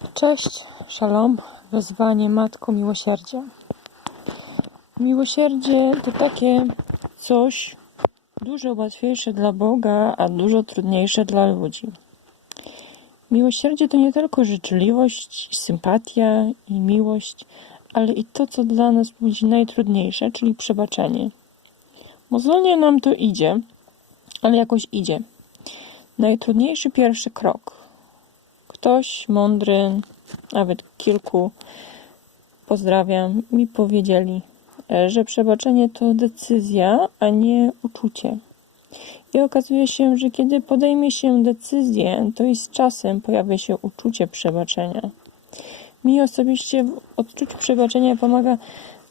Cześć, szalom, wezwanie Matko Miłosierdzia. Miłosierdzie to takie coś dużo łatwiejsze dla Boga, a dużo trudniejsze dla ludzi. Miłosierdzie to nie tylko życzliwość, sympatia i miłość, ale i to, co dla nas budzi najtrudniejsze, czyli przebaczenie. Mozolnie nam to idzie, ale jakoś idzie. Najtrudniejszy pierwszy krok. Ktoś mądry, nawet kilku, pozdrawiam, mi powiedzieli, e, że przebaczenie to decyzja, a nie uczucie. I okazuje się, że kiedy podejmie się decyzję, to i z czasem pojawia się uczucie przebaczenia. Mi osobiście w odczuciu przebaczenia pomaga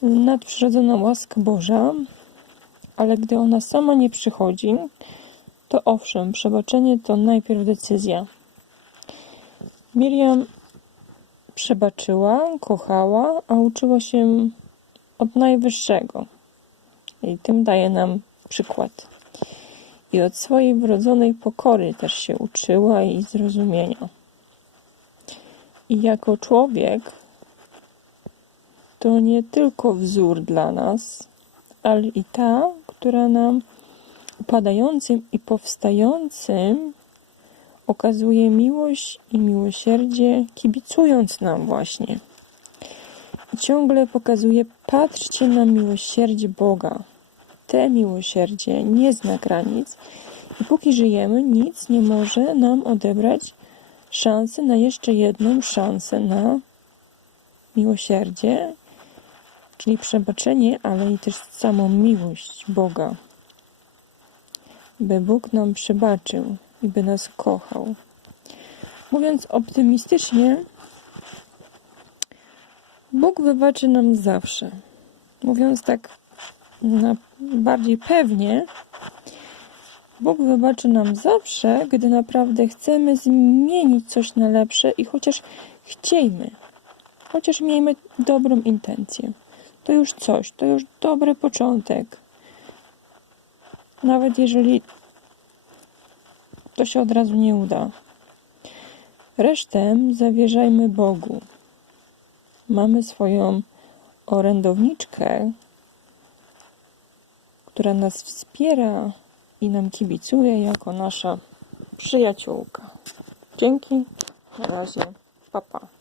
nadprzyrodzona łaska Boża, ale gdy ona sama nie przychodzi, to owszem, przebaczenie to najpierw decyzja. Miriam przebaczyła, kochała, a uczyła się od Najwyższego. I tym daje nam przykład. I od swojej wrodzonej pokory też się uczyła i zrozumienia. I jako człowiek to nie tylko wzór dla nas, ale i ta, która nam upadającym i powstającym okazuje miłość i miłosierdzie, kibicując nam właśnie. I ciągle pokazuje, patrzcie na miłosierdzie Boga. Te miłosierdzie nie zna granic i póki żyjemy, nic nie może nam odebrać szansy na jeszcze jedną szansę na miłosierdzie, czyli przebaczenie, ale i też samą miłość Boga. By Bóg nam przebaczył i by nas kochał. Mówiąc optymistycznie, Bóg wybaczy nam zawsze. Mówiąc tak bardziej pewnie, Bóg wybaczy nam zawsze, gdy naprawdę chcemy zmienić coś na lepsze i chociaż chciejmy, chociaż miejmy dobrą intencję. To już coś, to już dobry początek. Nawet jeżeli to się od razu nie uda. Resztę zawierzajmy Bogu. Mamy swoją orędowniczkę, która nas wspiera i nam kibicuje jako nasza przyjaciółka. Dzięki. Na razie. Papa. Pa.